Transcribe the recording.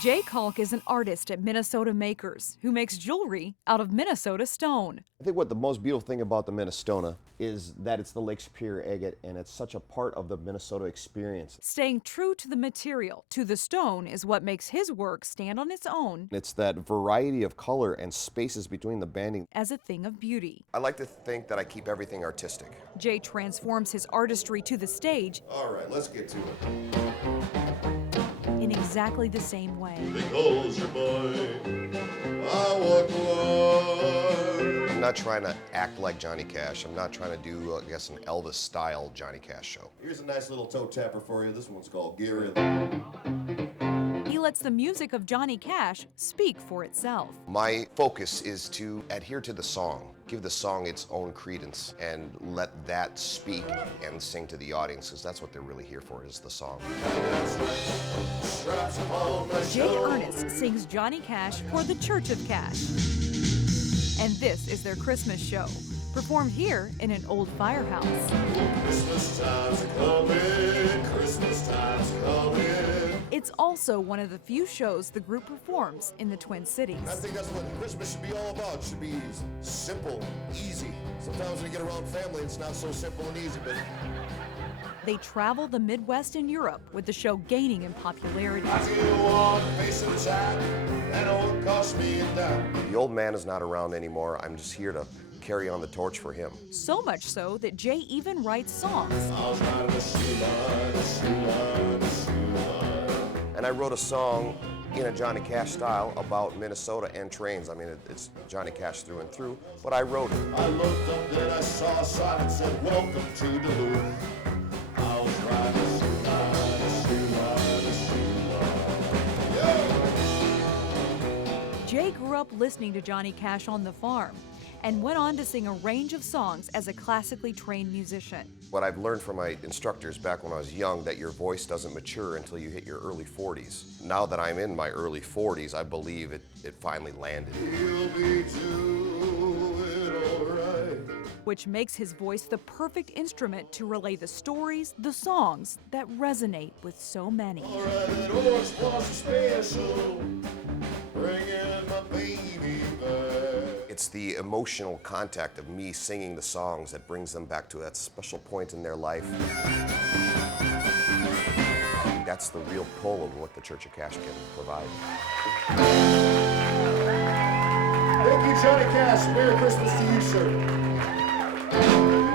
Jay Kalk is an artist at Minnesota Makers who makes jewelry out of Minnesota stone. I think what the most beautiful thing about the Minnesota is that it's the Lake Superior agate, and it's such a part of the Minnesota experience. Staying true to the material, to the stone, is what makes his work stand on its own It's that variety of color and spaces between the banding. as a thing of beauty. I like to think that I keep everything artistic. Jay transforms his artistry to the stage All right, let's get to it. in exactly the same way. Because your boy, I walk alone. I'm not trying to act like Johnny Cash. I'm not trying to do, I guess, an Elvis-style Johnny Cash show. Here's a nice little toe tapper for you. This one's called Gary. He lets the music of Johnny Cash speak for itself. My focus is to adhere to the song, give the song its own credence, and let that speak and sing to the audience, because that's what they're really here for, is the song. Jay Ernest sings Johnny Cash for the Church of Cash. And this is their Christmas show, performed here in an old firehouse. Christmas time's coming, Christmas time's coming. It's also one of the few shows the group performs in the Twin Cities. I think that's what Christmas should be all about. It should be simple, easy. Sometimes when you get around family, it's not so simple and easy, but They travel the Midwest and Europe, with the show gaining in popularity. The old man is not around anymore. I'm just here to carry on the torch for him. So much so that Jay even writes songs. And I wrote a song in a Johnny Cash style about Minnesota and trains. I mean, it's Johnny Cash through and through, but I wrote it. I looked up, then I saw a sign that said, "Welcome to Duluth." I was riding Jay grew up listening to Johnny Cash on the farm and went on to sing a range of songs as a classically trained musician. What I've learned from my instructors back when I was young, that your voice doesn't mature until you hit your early 40s. Now that I'm in my early 40s, I believe it finally landed. You'll be doing all right. Which makes his voice the perfect instrument to relay the stories, the songs that resonate with so many. All right, that orange blossom special, bringing my baby back. It's the emotional contact of me singing the songs that brings them back to that special point in their life. That's the real pull of what the Church of Cash can provide. Thank you, Johnny Cash. Merry Christmas to you, sir.